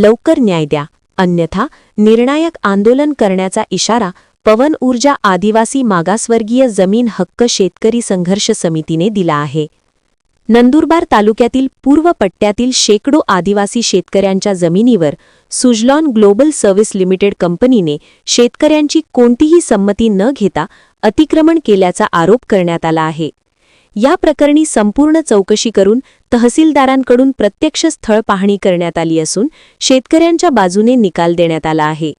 लवकर न्याय द्या, अन्यथा निर्णायक आंदोलन करण्याचा इशारा पवन ऊर्जा आदिवासी मागासवर्गीय जमीन हक्क शेतकरी संघर्ष समितीने दिला आहे। नंदुरबार तालुक्यातील पूर्व पट्ट्यातील शेकडो आदिवासी शेतकऱ्यांच्या जमिनीवर सुजलॉन ग्लोबल सर्व्हिस लिमिटेड कंपनीने शेतकऱ्यांची कोणतीही संमती न घेता अतिक्रमण केल्याचा आरोप करण्यात आला आहे। या प्रकरणी संपूर्ण चौकशी करून तहसीलदारांकडून प्रत्यक्ष स्थळ पाहणी करण्यात आली असून शेतकऱ्यांच्या बाजूने निकाल देण्यात आला आहे।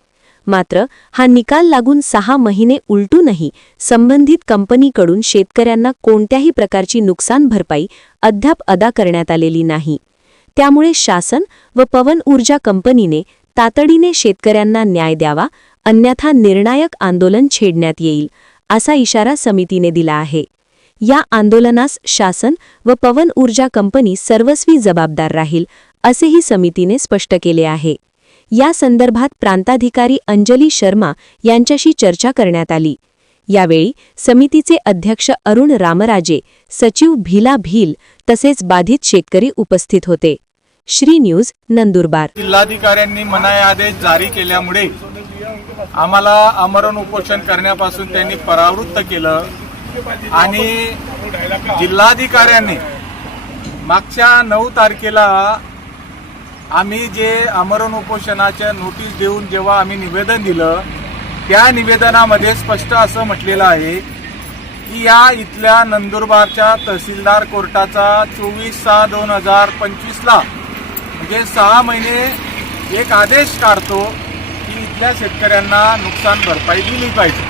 मात्र हा निकाल लागून 6 महिने उलटूनही संबंधित कंपनीकडून शेतकऱ्यांना कोणत्याही प्रकारची नुकसान भरपाई अद्याप अदा करण्यात आलेली नाही। त्यामुळे शासन व पवन ऊर्जा कंपनीने तातडीने शेतकऱ्यांना न्याय द्यावा, अन्यथा निर्णायक आंदोलन छेडण्यात येईल, असा इशारा समितीने दिला आहे। या आंदोलनास शासन व पवन ऊर्जा कंपनी सर्वस्वी जबाबदार राहील, असेही समितीने स्पष्ट केले आहे। या संदर्भात प्रांताधिकारी अंजली शर्मा यांच्याशी चर्चा करण्यात आली। यावेळी समितीचे अध्यक्ष अरुण रामराजे, सचिव भीला भील तसेच बाधित शेतकरी उपस्थित होते। श्री न्यूज नंदुरबार। जिल्हाधिकाऱ्यांनी मनाई आदेश जारी केल्यामुळे आम्हाला आमरण उपोषण करण्यापासून त्यांनी परावृत्त केलं आणि जिल्हाधिकाऱ्यांनी मागच्या 9 तारखेला आम्ही जे आमरण उपोषणाच्या नोटीस देऊन जेव्हा आम्ही निवेदन दिलं, त्या निवेदनामध्ये स्पष्ट असं म्हटलेलं आहे की या इथल्या नंदुरबारच्या तहसीलदार कोर्टाचा 24/6/2025 म्हणजे 6 महिने एक आदेश काढतो की इथल्या शेतकऱ्यांना नुकसान भरपाई दिली पाहिजे।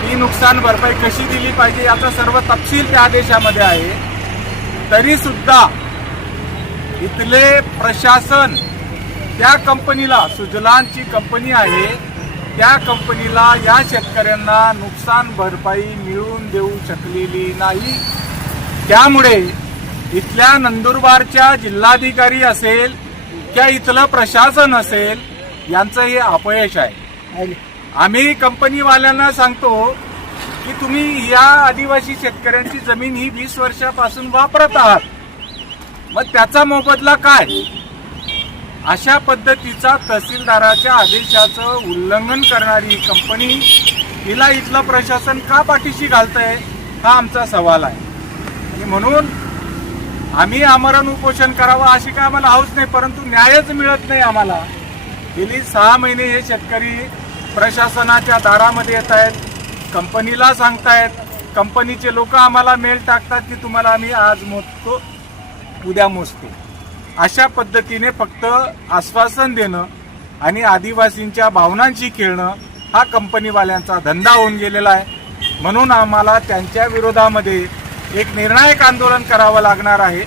ही नुकसान भरपाई कशी दिली पाहिजे याचा सर्व तपशील त्या आदेशामध्ये आहे। तरी सुद्धा इथले प्रशासन त्या कंपनीला, सुजलानची कंपनी आहे, त्या कंपनीला या शेतकऱ्यांना नुकसान भरपाई मिळवून देऊ शकलेली नाही। त्यामुळे इथल्या नंदुरबारच्या जिल्हाधिकारी असेल किंवा इथलं प्रशासन असेल, यांचं हे अपयश आहे। आम्ही कंपनीवाल्यांना सांगतो की तुम्ही या आदिवासी शेतकऱ्यांची जमीन ही 20 वर्षापासून वापरत आहात, मग त्याचा मोबदला काय? अशा पद्धतीचा तहसीलदाराच्या आदेशाचं उल्लंघन करणारी कंपनी, हिला इथलं प्रशासन का पाठीशी घालतंय, हा आमचा सवाल आहे। आणि म्हणून आम्ही आमरण उपोषण करावं अशी काय आम्हाला हौस नाही, परंतु न्यायच मिळत नाही आम्हाला। गेली 6 महिने हे शेतकरी प्रशासनाच्या दारामध्ये येत आहेत, कंपनीला सांगतायत, कंपनीचे लोक आम्हाला मेल टाकतात की तुम्हाला आम्ही आज मोजतो, उद्या मोजतो। अशा पद्धतीने फक्त आश्वासन देणं आणि आदिवासींच्या भावनांशी खेळणं हा कंपनीवाल्यांचा धंदा होऊन गेलेला आहे। म्हणून आम्हाला त्यांच्या विरोधामध्ये एक निर्णायक आंदोलन करावं लागणार आहे।